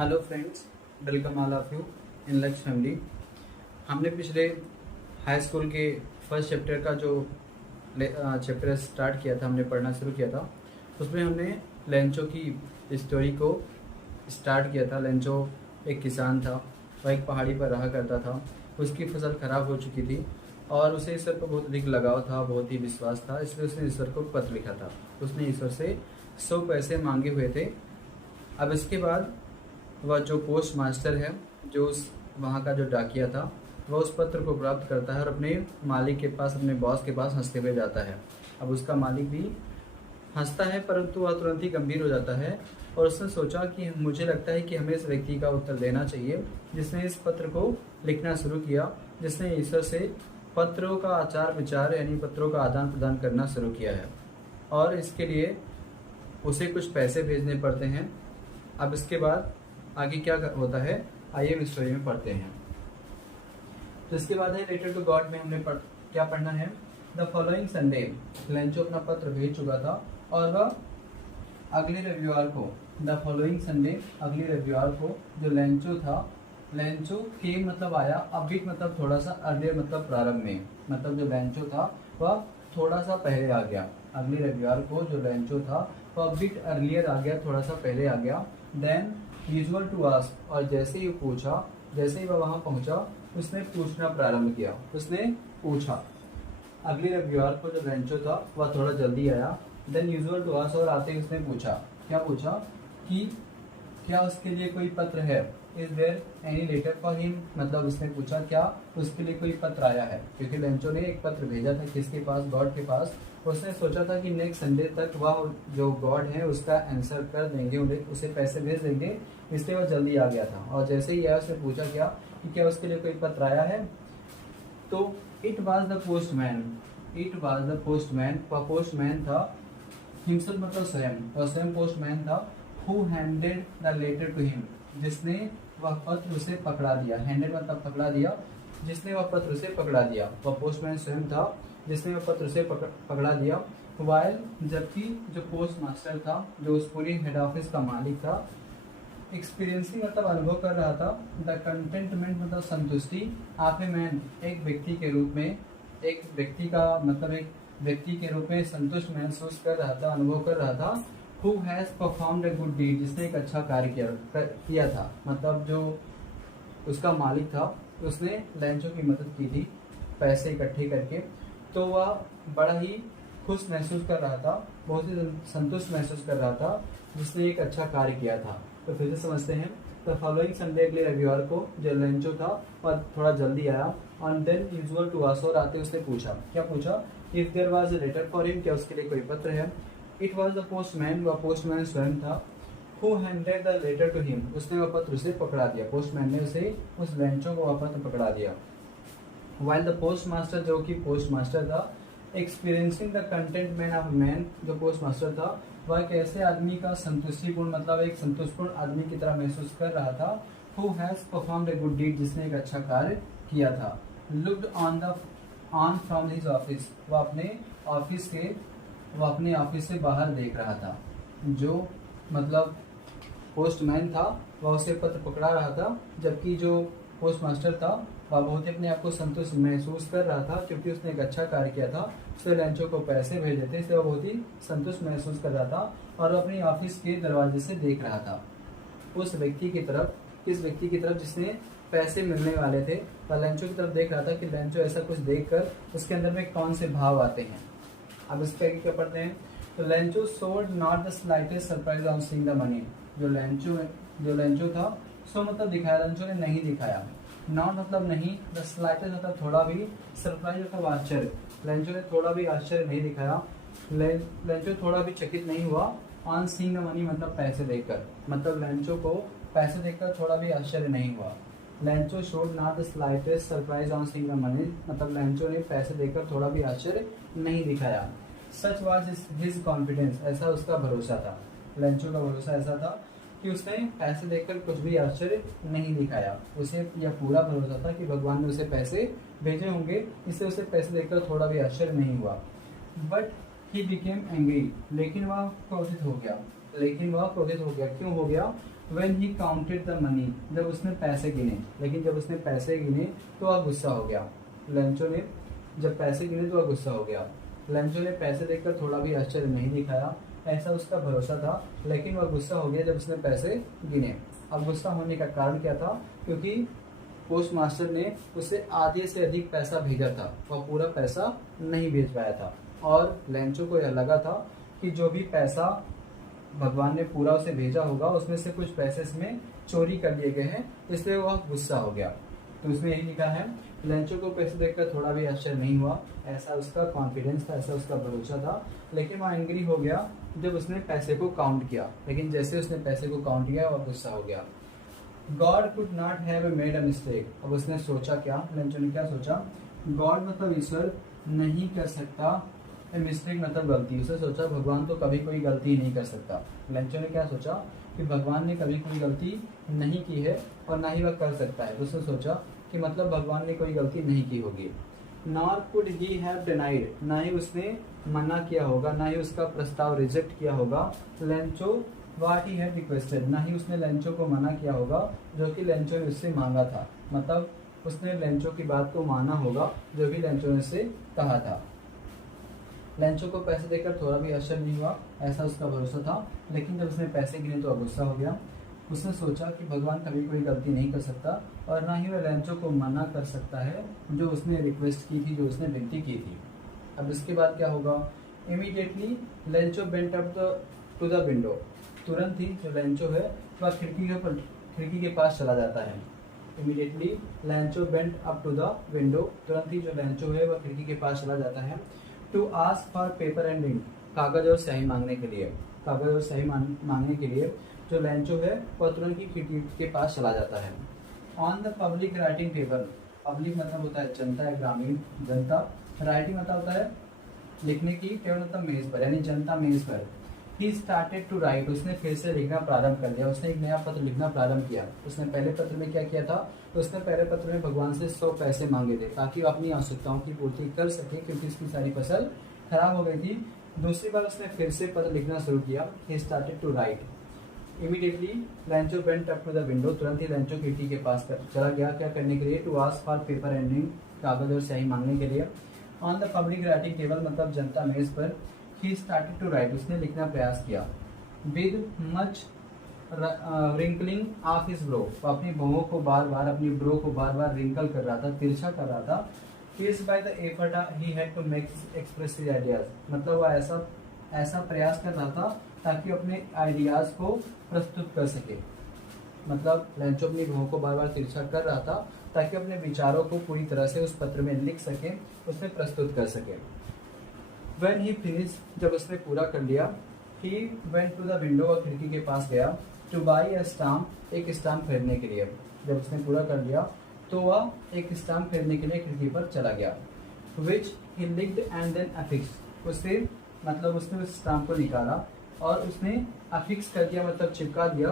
Hello friends, welcome all of you in लक्ष्य family. हमने पिछले हाई स्कूल के फर्स्ट चैप्टर का जो चैप्टर स्टार्ट किया था, हमने पढ़ना शुरू किया था। उसमें हमने लेंचो की स्टोरी को स्टार्ट किया था। लेंचो एक किसान था, वह एक पहाड़ी पर रहा करता था। उसकी फसल खराब हो चुकी थी और उसे ईश्वर पर बहुत अधिक लगाव था, बहुत ही विश्वास था, इसलिए उसने ईश्वर को पत्र लिखा था। उसने ईश्वर से 100 पैसे मांगे हुए थे। अब इसके बाद वह जो पोस्ट मास्टर है, जो उस वहाँ का जो डाकिया था, वह उस पत्र को प्राप्त करता है और अपने मालिक के पास, अपने बॉस के पास हंसते हुए जाता है। अब उसका मालिक भी हंसता है, परंतु वह तुरंत ही गंभीर हो जाता है और उसने सोचा कि मुझे लगता है कि हमें इस व्यक्ति का उत्तर देना चाहिए जिसने इस पत्र को लिखना शुरू किया, जिसने ईश्वर से पत्रों का आचार विचार यानी पत्रों का आदान प्रदान करना शुरू किया है, और इसके लिए उसे कुछ पैसे भेजने पड़ते हैं। अब इसके बाद आगे क्या होता है, आइए हम स्टोरी में पढ़ते हैं। तो इसके बाद है लेटर टू गॉड में हमने क्या पढ़ना है। द फॉलोइंग संडे, लेंचो अपना पत्र भेज चुका था और वह अगले रविवार को, द फॉलोइंग संडे, अगले रविवार को जो लेंचो था, लेंचो के मतलब आया, अबिट मतलब थोड़ा सा, अर्लियर मतलब प्रारंभ में, मतलब जो लेंचो था वह थोड़ा सा पहले आ गया। अगले रविवार को जो लेंचो था वह बिट अर्लियर आ गया, थोड़ा सा पहले आ गया। देन यूजुअल टू आस्क, और जैसे ही पूछा, जैसे ही वह वहाँ पहुँचा उसने पूछना प्रारंभ किया। उसने पूछा, अगले रविवार को जो लेंचो था वह थोड़ा जल्दी आया। देन यूजुअल टू आस्क, और आते ही उसने पूछा, क्या पूछा कि क्या उसके लिए कोई पत्र है। Is there any letter for him, मतलब उसने पूछा क्या उसके लिए कोई पत्र आया है, क्योंकि लेंचो ने एक पत्र भेजा था किसके पास, गॉड के पास। उसने सोचा था कि नेक्स्ट संडे तक वह जो गॉड है उसका आंसर कर देंगे, उन्हें उसे पैसे भेज देंगे, इसलिए वह जल्दी आ गया था। और जैसे ही आया उसने पूछा क्या कि क्या उसके लिए कोई पत्र आया है। तो it was the postman, it was the postman, वह पोस्टमैन था, हिमसेल्फ मतलब स्वयं, वह स्वयं पोस्टमैन था। Who handed the letter to him, जिसने वह पत्र उसे पकड़ा दिया। हैंडेड मतलब पकड़ा दिया, जिसने वह पत्र उसे पकड़ा दिया, वह पोस्टमैन स्वयं था जिसने वह पत्र उसे पकड़ा दिया। वाइल, जबकि जो पोस्ट मास्टर था, जो उस पूरी हेड ऑफिस का मालिक था, एक्सपीरियंसिंग मतलब अनुभव कर रहा था, द कंटेंटमेंट मतलब संतुष्टि, ऑफ ए मैन, एक व्यक्ति के रूप में, एक व्यक्ति का मतलब एक व्यक्ति के रूप में संतुष्ट महसूस कर रहा था, अनुभव कर रहा था। Who has performed a good deed, जिसने एक अच्छा कार्य किया था, मतलब जो उसका मालिक था उसने लेंचो की मदद की थी पैसे इकट्ठे करके। तो वह बड़ा ही खुश महसूस कर रहा था, बहुत ही संतुष्ट महसूस कर रहा था, जिसने एक अच्छा कार्य किया था। तो फिर से समझते हैं। तो फॉलोइंग संडे, अगले रविवार को जो लेंचो था वह थोड़ा जल्दी आया। और देन यूजुअल टू आस, और आते उसने पूछा, क्या पूछा, if there was a letter for him, क्या उसके लिए कोई पत्र है। इट वॉज द पोस्टमैन, वह पोस्टमैन स्वयं था। Who handed the letter to him, उसने वह पत्र उसे पकड़ा दिया, पोस्टमैन ने उसे, उस लेंचो को वह पत्र पकड़ा दिया। वाइल द पोस्ट मास्टर, जो कि पोस्ट मास्टर था, experiencing the containment of man, जो पोस्ट मास्टर था वह एक ऐसे आदमी का संतुष्टिपूर्ण मतलब एक संतुष्टपूर्ण आदमी की तरह महसूस कर रहा था। Who has performed a good deed, जिसने एक अच्छा कार्य किया था। Looked on from his office, वह अपने ऑफिस से बाहर देख रहा था। जो मतलब पोस्टमैन था वह उसे पत्र पकड़ा रहा था, जबकि जो पोस्ट मास्टर था वह बहुत ही अपने आप को संतुष्ट महसूस कर रहा था, क्योंकि उसने एक अच्छा कार्य किया था, उसने लेंचो को पैसे भेजे थे, इसलिए वह बहुत ही संतुष्ट महसूस कर रहा था और अपनी ऑफिस के दरवाजे से देख रहा था उस व्यक्ति की तरफ, किस व्यक्ति की तरफ, जिसने पैसे मिलने वाले थे। वह लेंचो की तरफ देख रहा था कि लेंचो ऐसा कुछ देखकर उसके अंदर में कौन से भाव आते हैं। अब इस पर क्या पढ़ते हैं। तो Lencho showed not the slightest surprise on seeing the money, जो लेंचो था, सो मतलब दिखाया, लेंचो ने नहीं दिखाया। नॉट मतलब नहीं, द स्लाइटेस्ट मतलब थोड़ा भी, सरप्राइज मतलब आश्चर्य, लेंचो ने थोड़ा भी आश्चर्य नहीं दिखाया। लेंचो थोड़ा भी चकित नहीं हुआ। ऑन सीइंग द मनी मतलब पैसे देखकर, मतलब लेंचो को पैसे देखकर थोड़ा भी आश्चर्य नहीं हुआ। Lencho showed not the slightest surprise on seeing the money, मतलब लेंचो ने पैसे देखकर थोड़ा भी आश्चर्य नहीं दिखाया। सच वाज हिज कॉन्फिडेंस, ऐसा उसका भरोसा था, लेंचो का भरोसा ऐसा था कि उसने पैसे देखकर कुछ भी आश्चर्य नहीं दिखाया। उसे यह पूरा भरोसा था कि भगवान ने उसे पैसे भेजे होंगे, इससे उसे पैसे देखकर थोड़ा भी आश्चर्य नहीं हुआ। बट ही बिकेम एंग्री, लेकिन वह क्रोधित हो गया, क्यों हो गया, when he counted the money, जब उसने पैसे गिने, लेकिन जब उसने पैसे गिने तो वह गुस्सा हो गया। लेंचो ने जब पैसे गिने तो वह गुस्सा हो गया। लेंचो ने पैसे देखकर थोड़ा भी आश्चर्य नहीं दिखाया, ऐसा उसका भरोसा था, लेकिन वह गुस्सा हो गया जब उसने पैसे गिने। अब गुस्सा होने का कारण क्या था? क्योंकि पोस्ट मास्टर ने उसे आधे से अधिक पैसा भेजा था, वह पूरा पैसा नहीं भेज पाया था, और लेंचो को यह लगा था कि जो भी पैसा भगवान ने पूरा उसे भेजा होगा उसमें से कुछ पैसे इसमें चोरी कर लिए गए हैं, इसलिए वह गुस्सा हो गया। तो उसमें यही लिखा है, लेंचो को पैसे देखकर थोड़ा भी आश्चर्य नहीं हुआ, ऐसा उसका कॉन्फिडेंस था, ऐसा उसका भरोसा था, लेकिन वह एंग्री हो गया जब उसने पैसे को काउंट किया, लेकिन जैसे उसने पैसे को काउंट किया वह गुस्सा हो गया। God could not have made a mistake. अब उसने सोचा क्या, लेंचो ने क्या सोचा? गॉड मतलब ईश्वर नहीं कर सकता, मिस्टेक मतलब गलती। उसने सोचा भगवान तो कभी कोई गलती नहीं कर सकता। लेंचो ने क्या सोचा कि भगवान ने कभी कोई गलती नहीं की है और ना ही वह कर सकता है। उसने सोचा कि मतलब भगवान ने कोई गलती नहीं की होगी। Nor could he have denied, ना ही उसने मना किया होगा, ना ही उसका प्रस्ताव रिजेक्ट किया होगा। Lencho what he had requested, ना ही उसने लेंचो को मना किया होगा जो कि लेंचो ने उससे मांगा था। मतलब उसने लेंचो की बात को माना होगा जो भी लेंचो ने उससे कहा था। लेंचो को पैसे देकर थोड़ा भी आश्चर्य नहीं हुआ, ऐसा उसका भरोसा था, लेकिन जब उसने पैसे गिने तो गुस्सा हो गया। उसने सोचा कि भगवान कभी कोई गलती नहीं कर सकता और ना ही वह लेंचो को मना कर सकता है जो उसने रिक्वेस्ट की थी, जो उसने विनती की थी। अब इसके बाद क्या होगा? Immediately Lencho went up to the window, तुरंत ही जो लेंचो है वह खिड़की के पास चला जाता है। Immediately Lencho went up to the window, तुरंत ही जो लेंचो है वह खिड़की के पास चला जाता है। To ask for paper and ink, कागज और स्याही मांगने के लिए। कागज और स्याही मांगने के लिए जो लेंचो है वह तुरंत ही खिड़की के पास चला जाता है। On the public writing table, public मतलब होता है जनता या ग्रामीण जनता, राइटिंग मतलब होता है लिखने की, टेबल मतलब मेज पर, यानी जनता मेज पर। ही स्टार्टेड टू राइट, उसने फिर से लिखना प्रारंभ कर दिया, उसने एक नया पत्र लिखना प्रारंभ किया। उसने पहले पत्र में क्या किया था? तो उसने पहले पत्र में भगवान से 100 पैसे मांगे थे ताकि वो अपनी आवश्यकताओं की पूर्ति कर सके, क्योंकि उसकी सारी फसल खराब हो गई थी। दूसरी बार उसने फिर से पत्र लिखना शुरू किया। He started to write. Immediately Lencho went up to the window, तुरंत ही लेंचो खिड़की के पास चला गया। क्या करने के लिए? To ask for paper and ink, कागज और स्याही मांगने के लिए। On the public writing table मतलब जनता मेज पर। ही स्टार्टेड टू राइट, उसने लिखना प्रयास किया। With much wrinkling of his bro, वो अपनी भौहों को बार बार, अपनी ब्रो को बार बार रिंकल कर रहा था, तिरछा कर रहा था। Faced by the effort he had to make express his ideas, मतलब वह ऐसा प्रयास कर रहा था ताकि अपने आइडियाज को प्रस्तुत कर सके। मतलब लेंचो अपनी भौहों को बार बार तिरछा कर रहा था ताकि अपने विचारों को पूरी तरह से उस पत्र में लिख सके, उसमें प्रस्तुत कर सके। When he finished, जब उसने पूरा कर लिया, he went to the window, और खिड़की के पास गया। To buy a stamp, एक स्टाम्प खरीदने के लिए। जब उसने पूरा कर लिया तो वह एक स्टाम्प खरीदने के लिए खिड़की पर चला गया। Which he licked and then affixed, उससे मतलब उसने उस स्टाम्प को निकाला और उसने अफिक्स कर दिया, मतलब चिपका दिया।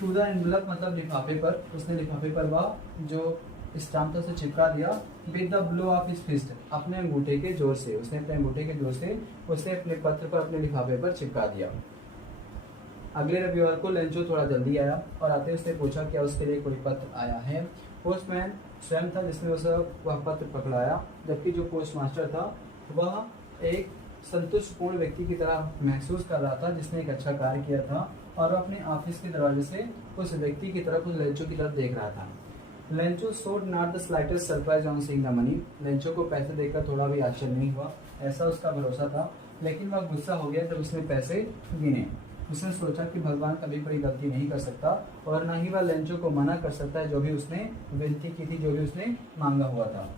टू द एनवलप मतलब लिफाफे पर, उसने लिफाफे पर वह जो स्टाम्प था उसे चिपका दिया। With the blow of his fist, अपने अंगूठे के जोर से, उसने अपने अंगूठे के जोर से उसे अपने पत्र पर, अपने लिफाफे पर चिपका दिया। अगले रविवार को लेंचो थोड़ा जल्दी आया और आते ही उसने पूछा क्या उसके लिए कोई पत्र आया है। पोस्टमैन स्वयं था जिसने उसे वह पत्र पकड़ाया, जबकि जो पोस्ट मास्टर था वह एक संतुष्टपूर्ण व्यक्ति की तरह महसूस कर रहा था जिसने एक अच्छा कार्य किया था, और वह अपने ऑफिस के दरवाजे से उस व्यक्ति की तरफ, उस लेंचो की तरफ देख रहा था। Lencho showed not the slightest surprise on seeing the money, Lencho को पैसे देखकर थोड़ा भी आश्चर्य नहीं हुआ, ऐसा उसका भरोसा था, लेकिन वह गुस्सा हो गया जब उसने पैसे गिने। उसने सोचा कि भगवान कभी कोई गलती नहीं कर सकता और ना ही वह लेंचो को मना कर सकता है जो भी उसने विनती की थी, जो भी उसने मांगा हुआ था।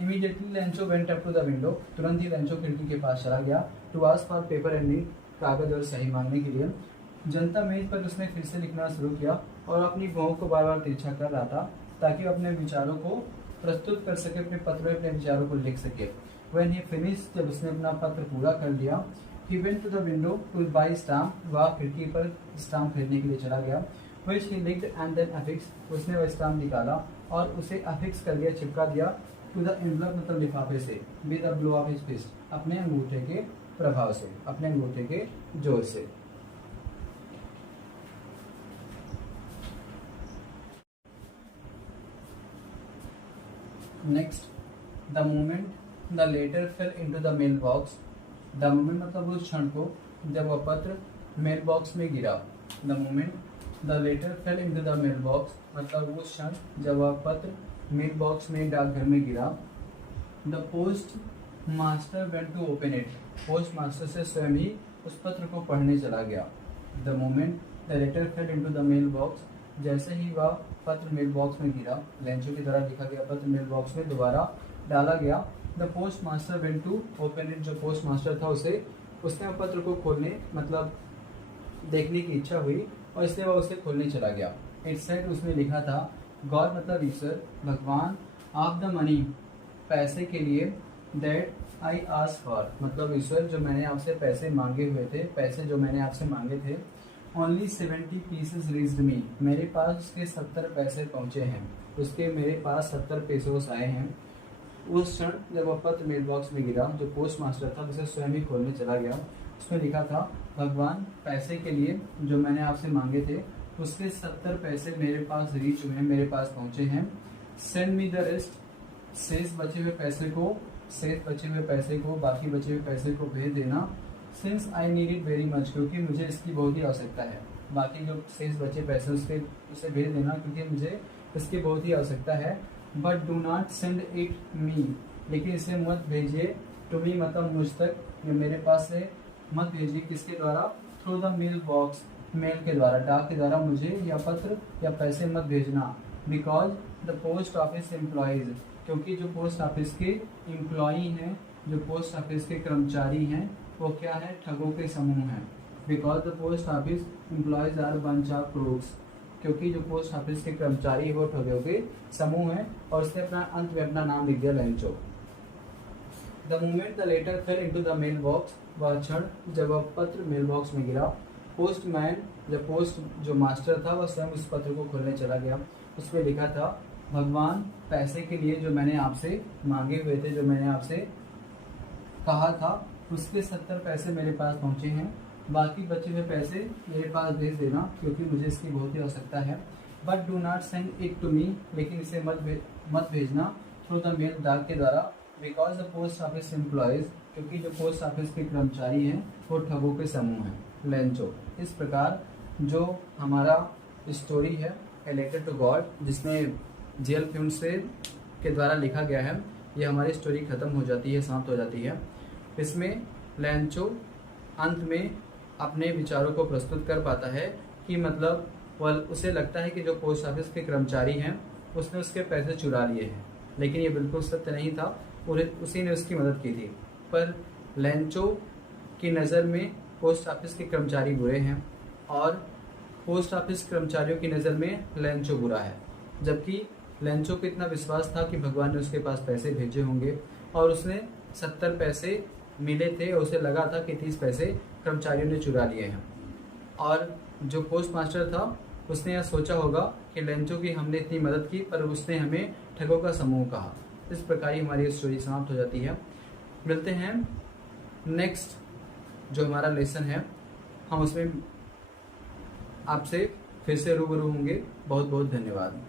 Immediately Lencho went up to the window, तुरंत ही लेंचो खिड़की के पास चला गया। To ask for paper and ink, कागज और स्याही मांगने के लिए। जनता मेज पर उसने फिर से लिखना शुरू किया और अपनी भौहों को बार बार तिरछा कर रहा था ताकि अपने विचारों को प्रस्तुत कर सके, अपने पत्र में अपने विचारों को लिख सके। When he finished, जब उसने अपना पत्र पूरा कर लिया, he went to the window to buy stamp, वह खिड़की पर स्टाम्प खरीदने के लिए चला गया। Which he licked and then affixed, उसने वह स्टाम्प निकाला और उसे अफिक्स कर दिया, चिपका दिया। To the envelope मतलब लिफाफे से। With a blow of his fist, अपने अंगूठे के प्रभाव से, अपने अंगूठे के जोर से। Next, the moment the letter fell into the mailbox. The moment मतलब उस क्षण को जब वह पत्र मेल बॉक्स में गिरा। The moment the letter fell into the mailbox मतलब उस क्षण जब वह पत्र मेल बॉक्स में डाकघर में गिरा। The postmaster went to open it. Postmaster से स्वयं ही उस पत्र को पढ़ने चला गया। The moment the letter fell into the mailbox, जैसे ही वह पत्र मेल बॉक्स में गिरा, लेंचो की द्वारा लिखा गया पत्र मेल बॉक्स में दोबारा डाला गया। The postmaster went to open it, जो पोस्ट मास्टर था उसने वह पत्र को खोलने मतलब देखने की इच्छा हुई और इसलिए वह उसे खोलने चला गया। इट सेड, उसमें लिखा था, गॉड मतलब ईश्वर, भगवान, ऑफ द मनी, पैसे के लिए, दैट आई आस्क फॉर मतलब ईश्वर, जो मैंने आपसे पैसे मांगे हुए थे, पैसे जो मैंने आपसे मांगे थे, ओनली 70 पीसेस रीच्ड मी, मेरे पास उसके 70 पैसे पहुंचे हैं, उसके मेरे पास 70 पेसोस आए हैं। उस क्षण जब वह पत्र मेल बॉक्स में गिरा, जो पोस्ट मास्टर था उसे स्वयं ही खोलने चला गया। उसमें लिखा था, भगवान, पैसे के लिए जो मैंने आपसे मांगे थे उसके 70 पैसे मेरे पास रीच हुए हैं, मेरे पास पहुंचे हैं। सेंड मी द रेस्ट, शेष बचे हुए पैसे को बाकी बचे हुए पैसे को भेज देना। Since I need it very much, क्योंकि मुझे इसकी बहुत ही आवश्यकता है। बाकी जो शेष बचे पैसे उसे भेज देना क्योंकि मुझे इसकी बहुत ही आवश्यकता है। But do not send it me, लेकिन इसे मत भेजिए टू मी मतलब मुझ तक, मेरे पास से मत भेजिए। किसके द्वारा? Through the mailbox, mail के द्वारा, डाक के द्वारा मुझे या पत्र या पैसे मत भेजना। Because the post office employees, क्योंकि जो पोस्ट ऑफिस के एम्प्लॉई हैं, जो पोस्ट ऑफिस के कर्मचारी हैं, वो क्या है? ठगों के समूह हैं। Because the post office employees are bunch of crooks, क्योंकि जो पोस्ट ऑफिस के कर्मचारी है वो ठगों के समूह हैं। और उसने अपना अंत में अपना नाम लिख दिया, Lencho. The moment the letter fell into the mailbox, वह क्षण जब वह पत्र मेल बॉक्स में गिरा। पोस्टमैन, जब पोस्ट जो मास्टर था वह स्वयं उस पत्र को खोलने चला गया। उसमें लिखा था, भगवान, पैसे के लिए जो मैंने आपसे मांगे हुए थे, जो मैंने आपसे कहा था, उसके 70 पैसे मेरे पास पहुंचे हैं। बाकी बचे हुए पैसे मेरे पास भेज देना क्योंकि मुझे इसकी बहुत ही आवश्यकता है। But do not send it to me, लेकिन इसे मत भेजना थ्रू द मेल, डाक के द्वारा। Because the post office employees, क्योंकि जो पोस्ट ऑफिस के कर्मचारी हैं वो ठगों के समूह हैं, लेंचो। इस प्रकार जो हमारा स्टोरी है ए लेटर टू गॉड, जिसमें जेल फ्यूंसे के द्वारा लिखा गया है, ये हमारी स्टोरी खत्म हो जाती है, समाप्त हो जाती है। इसमें लेंचो अंत में अपने विचारों को प्रस्तुत कर पाता है कि मतलब वह उसे लगता है कि जो पोस्ट ऑफिस के कर्मचारी हैं उसने उसके पैसे चुरा लिए हैं, लेकिन ये बिल्कुल सत्य नहीं था, उसी ने उसकी मदद की थी। पर लेंचो की नज़र में पोस्ट ऑफिस के कर्मचारी बुरे हैं और पोस्ट ऑफिस कर्मचारियों की नज़र में लेंचो बुरा है। जबकि लेंचो को इतना विश्वास था कि भगवान ने उसके पास पैसे भेजे होंगे और उसने 70 पैसे मिले थे और उसे लगा था कि 30 पैसे कर्मचारियों ने चुरा लिए हैं। और जो पोस्ट मास्टर था उसने यह सोचा होगा कि लेंचो की हमने इतनी मदद की पर उसने हमें ठगों का समूह कहा। इस प्रकार ही हमारी स्टोरी समाप्त हो जाती है। मिलते हैं नेक्स्ट जो हमारा लेसन है, हम उसमें आपसे फिर से रूबरू होंगे। बहुत बहुत धन्यवाद।